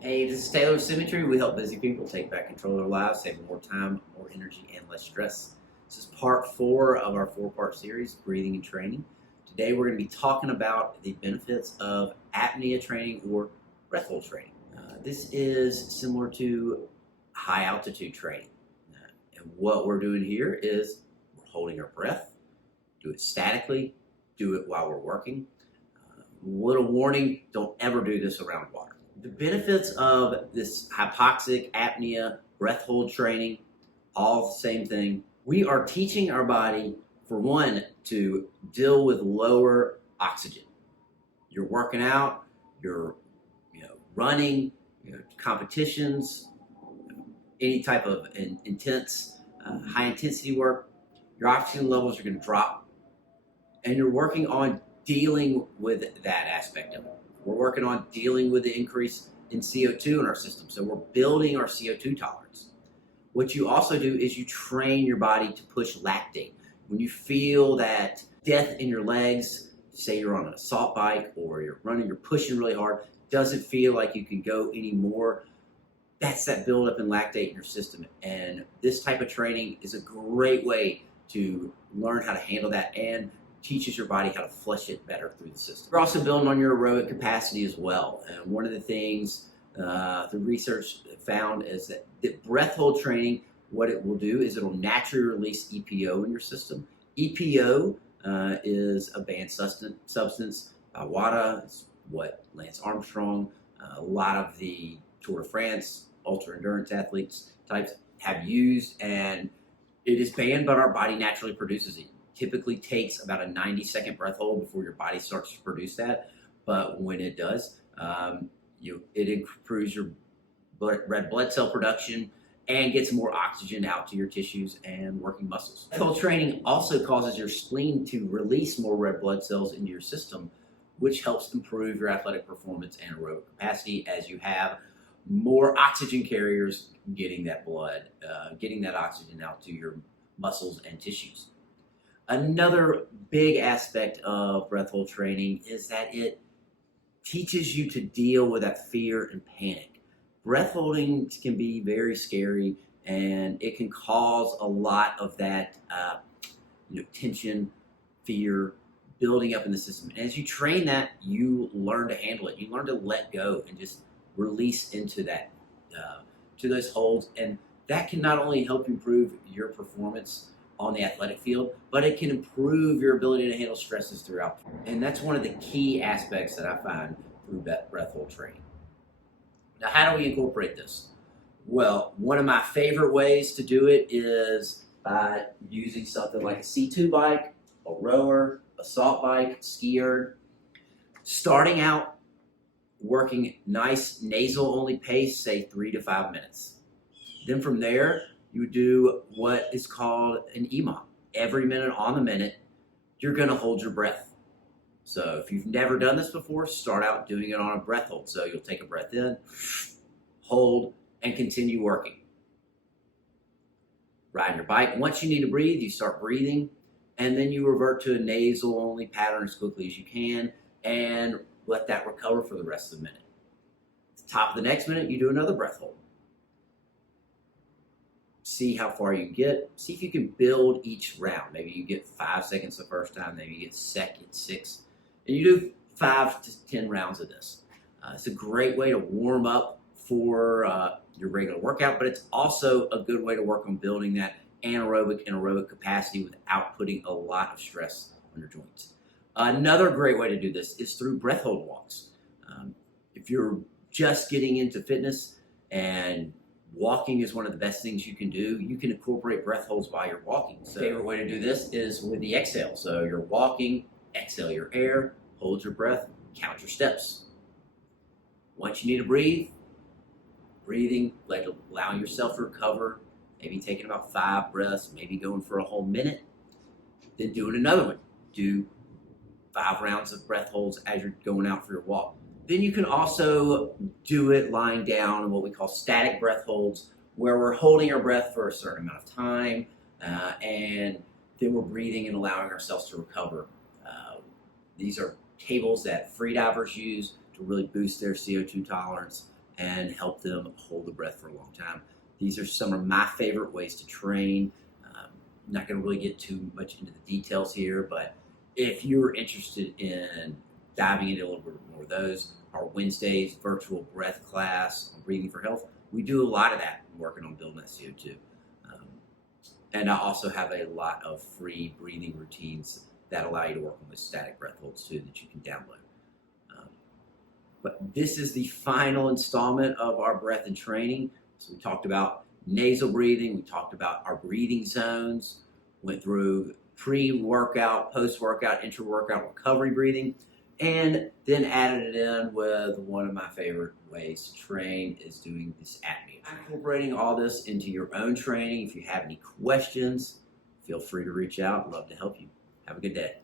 Hey, this is Taylor with Symmetry. We help busy people take back control of their lives, saving more time, more energy, and less stress. This is part 4 of our 4-part series, Breathing and Training. Today we're going to be talking about the benefits of apnea training or breath hold training. This is similar to high altitude training. And what we're doing here is we're holding our breath, do it statically, do it while we're working. Little warning, don't ever do this around water. The benefits of this hypoxic apnea breath hold training, all the same thing. We are teaching our body, for one, to deal with lower oxygen. You're working out, you're running, competitions, any type of intense, high intensity work, your oxygen levels are going to drop, and you're working on dealing with that aspect of it. We're working on dealing with the increase in CO2 in our system. So we're building our CO2 tolerance. What you also do is you train your body to push lactate. When you feel that death in your legs, say you're on an assault bike or you're running, you're pushing really hard, doesn't feel like you can go anymore, that's that buildup in lactate in your system. And this type of training is a great way to learn how to handle that and teaches your body how to flush it better through the system. We're also building on your aerobic capacity as well. And one of the things the research found is that the breath hold training, what it will do is it'll naturally release EPO in your system. EPO is a banned substance by WADA. It's what Lance Armstrong, a lot of the Tour de France, ultra endurance athletes types have used, and it is banned, but our body naturally produces it. Typically takes about a 90-second breath hold before your body starts to produce that. But when it does, it improves your red blood cell production and gets more oxygen out to your tissues and working muscles. Breath hold training also causes your spleen to release more red blood cells into your system, which helps improve your athletic performance and aerobic capacity as you have more oxygen carriers getting that blood, getting that oxygen out to your muscles and tissues. Another big aspect of breath hold training is that it teaches you to deal with that fear and panic. Breath holding can be very scary, and it can cause a lot of that tension, fear building up in the system. And as you train that, you learn to handle it. You learn to let go and just release into that, to those holds. And that can not only help improve your performance on the athletic field, but it can improve your ability to handle stresses throughout. And that's one of the key aspects that I find through breath hold training. Now, how do we incorporate this? Well, one of my favorite ways to do it is by using something like a C2 bike, a rower, assault bike, skier. Starting out working nice nasal only pace, say 3 to 5 minutes. Then from there, you do what is called an EMOM. Every minute on the minute, you're going to hold your breath. So if you've never done this before, start out doing it on a breath hold. So you'll take a breath in, hold, and continue working. Riding your bike. Once you need to breathe, you start breathing, and then you revert to a nasal only pattern as quickly as you can and let that recover for the rest of the minute. At the top of the next minute, you do another breath hold. See how far you can get. See if you can build each round. Maybe you get 5 seconds the first time, maybe you get second, 6. And you do 5 to 10 rounds of this. It's a great way to warm up for your regular workout, but it's also a good way to work on building that anaerobic and aerobic capacity without putting a lot of stress on your joints. Another great way to do this is through breath hold walks. If you're just getting into fitness and walking is one of the best things you can do, you can incorporate breath holds while you're walking. So, favorite way to do this is with the exhale. So you're walking, exhale your air, hold your breath, count your steps. Once you need to breathe, breathing, allowing yourself to recover, maybe taking about 5 breaths, maybe going for a whole minute, then doing another one. Do 5 rounds of breath holds as you're going out for your walk. Then you can also do it lying down in what we call static breath holds, where we're holding our breath for a certain amount of time, and then we're breathing and allowing ourselves to recover. These are tables that freedivers use to really boost their CO2 tolerance and help them hold the breath for a long time. These are some of my favorite ways to train. I'm not going to really get too much into the details here, but if you're interested in diving into a little bit more of those, our Wednesdays virtual breath class on Breathing for Health, we do a lot of that, working on building that CO2. And I also have a lot of free breathing routines that allow you to work on those static breath holds too that you can download. But this is the final installment of our breath and training. So we talked about nasal breathing, we talked about our breathing zones, went through pre-workout, post-workout, intra-workout recovery breathing, and then added it in with one of my favorite ways to train is doing this apnea. Incorporating all this into your own training. If you have any questions, feel free to reach out. I'd love to help you. Have a good day.